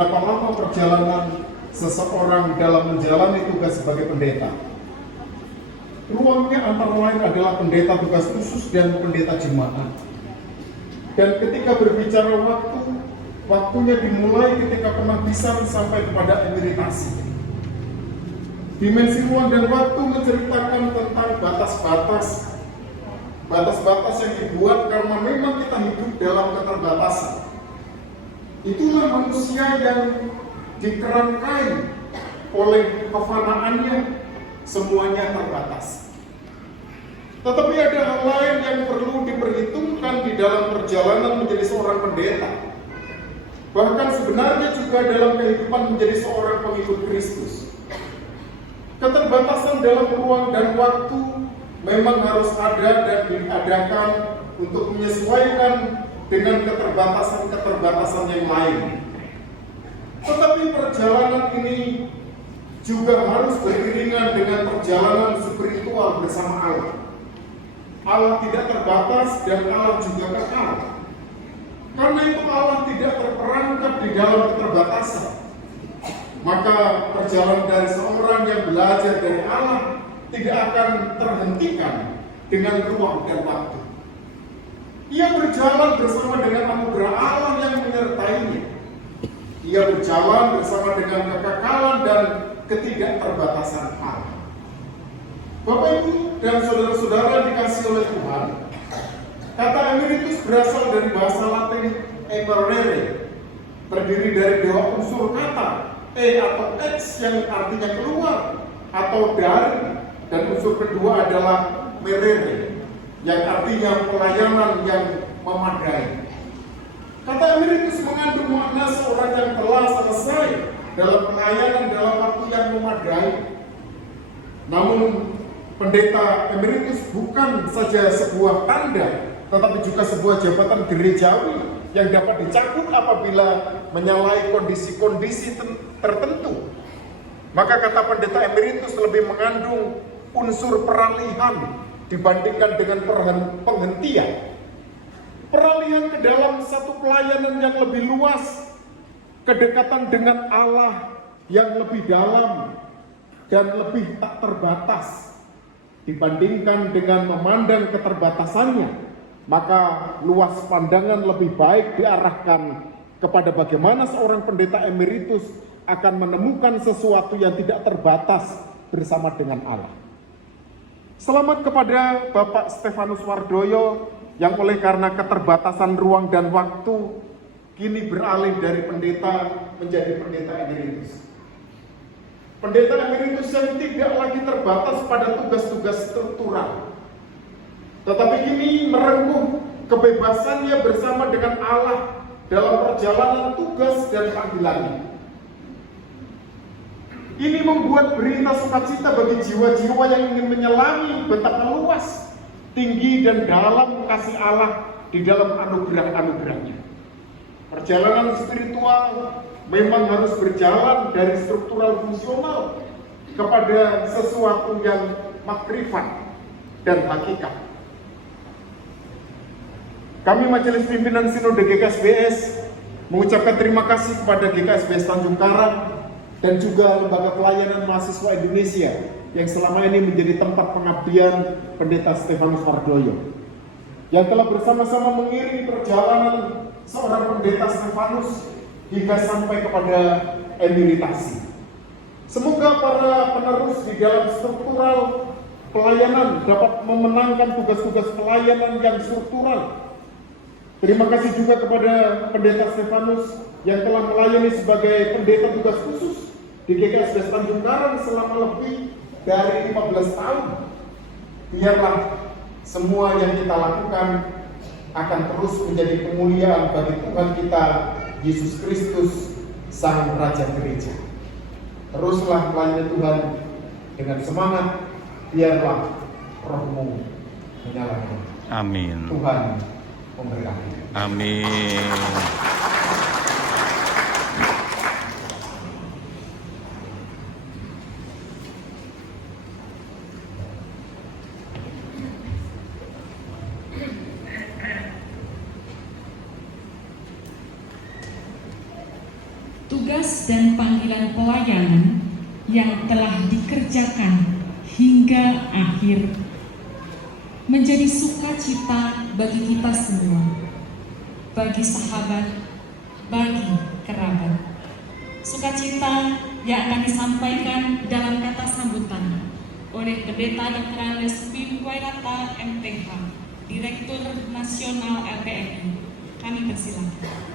Berapa lama perjalanan seseorang dalam menjalani tugas sebagai pendeta? Ruangnya antara lain adalah pendeta tugas khusus dan pendeta jemaat. Dan ketika berbicara waktunya dimulai ketika penghabisan sampai kepada emeritasi. Dimensi ruang dan waktu menceritakan tentang batas-batas yang dibuat karena memang kita hidup dalam keterbatasan. Itulah manusia yang dikerangkai oleh kefanaannya, semuanya terbatas. Tetapi ada hal lain yang perlu diperhitungkan di dalam perjalanan menjadi seorang pendeta. Bahkan sebenarnya juga dalam kehidupan menjadi seorang pengikut Kristus. Keterbatasan dalam ruang dan waktu memang harus ada dan diadakan untuk menyesuaikan dengan keterbatasan-keterbatasan yang lain. Tetapi perjalanan ini juga harus beriringan dengan perjalanan spiritual bersama Allah. Allah tidak terbatas dan Allah juga kekal. Karena itu Allah tidak terperangkap di dalam keterbatasan. Maka perjalanan dari seorang yang belajar dari Allah tidak akan terhentikan dengan ruang dan waktu. Ia berjalan bersama dengan anugerah Allah yang menyertainya. Ia berjalan bersama dengan kekekalan dan ketidakterbatasan Allah. Bapak Ibu dan saudara-saudara dikasihi oleh Tuhan, kata emeritus berasal dari bahasa Latin emerere, terdiri dari dua unsur kata, atau ex yang artinya keluar atau dari, dan unsur kedua adalah merere, yang artinya pelayanan yang memadai. Kata emeritus mengandung makna seorang yang telah selesai dalam pelayanan dalam waktu yang memadai. Namun pendeta emeritus bukan saja sebuah tanda, tetapi juga sebuah jabatan gerejawi yang dapat dicabut apabila menyalahi kondisi-kondisi tertentu. Maka kata pendeta emeritus lebih mengandung unsur peralihan dibandingkan dengan penghentian. Peralihan ke dalam satu pelayanan yang lebih luas, kedekatan dengan Allah yang lebih dalam dan lebih tak terbatas dibandingkan dengan memandang keterbatasannya. Maka luas pandangan lebih baik diarahkan kepada bagaimana seorang pendeta emeritus akan menemukan sesuatu yang tidak terbatas bersama dengan Allah. Selamat kepada Bapak Stefanus Wardoyo yang oleh karena keterbatasan ruang dan waktu kini beralih dari pendeta menjadi pendeta emeritus. Pendeta emeritus yang tidak lagi terbatas pada tugas-tugas struktural, tetapi kini merengkuh kebebasannya bersama dengan Allah dalam perjalanan tugas dan panggilannya. Ini membuat berita sukacita bagi jiwa-jiwa yang ingin menyelami betapa luas, tinggi dan dalam kasih Allah di dalam anugerah-anugerahnya. Perjalanan spiritual memang harus berjalan dari struktural fungsional kepada sesuatu yang makrifat dan hakikat. Kami Majelis Pimpinan Sinode GKSBS mengucapkan terima kasih kepada GKSBS Tanjung Karang dan juga Lembaga Pelayanan Mahasiswa Indonesia yang selama ini menjadi tempat pengabdian Pendeta Stefanus Wardoyo, yang telah bersama-sama mengiringi perjalanan seorang pendeta Stefanus hingga sampai kepada emeritasi. Semoga para penerus di dalam struktural pelayanan dapat memenangkan tugas-tugas pelayanan yang struktural. Terima kasih juga kepada Pendeta Stefanus yang telah melayani sebagai pendeta tugas khusus di GKSBS Tanjung Karang selama lebih dari 15 tahun. Biarlah semua yang kita lakukan akan terus menjadi kemuliaan bagi Tuhan kita, Yesus Kristus, Sang Raja Gereja. Teruslah melayani Tuhan dengan semangat, biarlah rohmu menyalakan. Amin. Tuhan memberkati. Amin. Tugas tugas dan panggilan pelayanan yang telah dikerjakan hingga akhir menjadi sukacita bagi kita semua, bagi sahabat, bagi kerabat. Sukacita yang akan disampaikan dalam kata sambutan oleh Pendeta Dr. Andes Pim Wairata MTH, Direktur Nasional LPMI. Kami persilakan.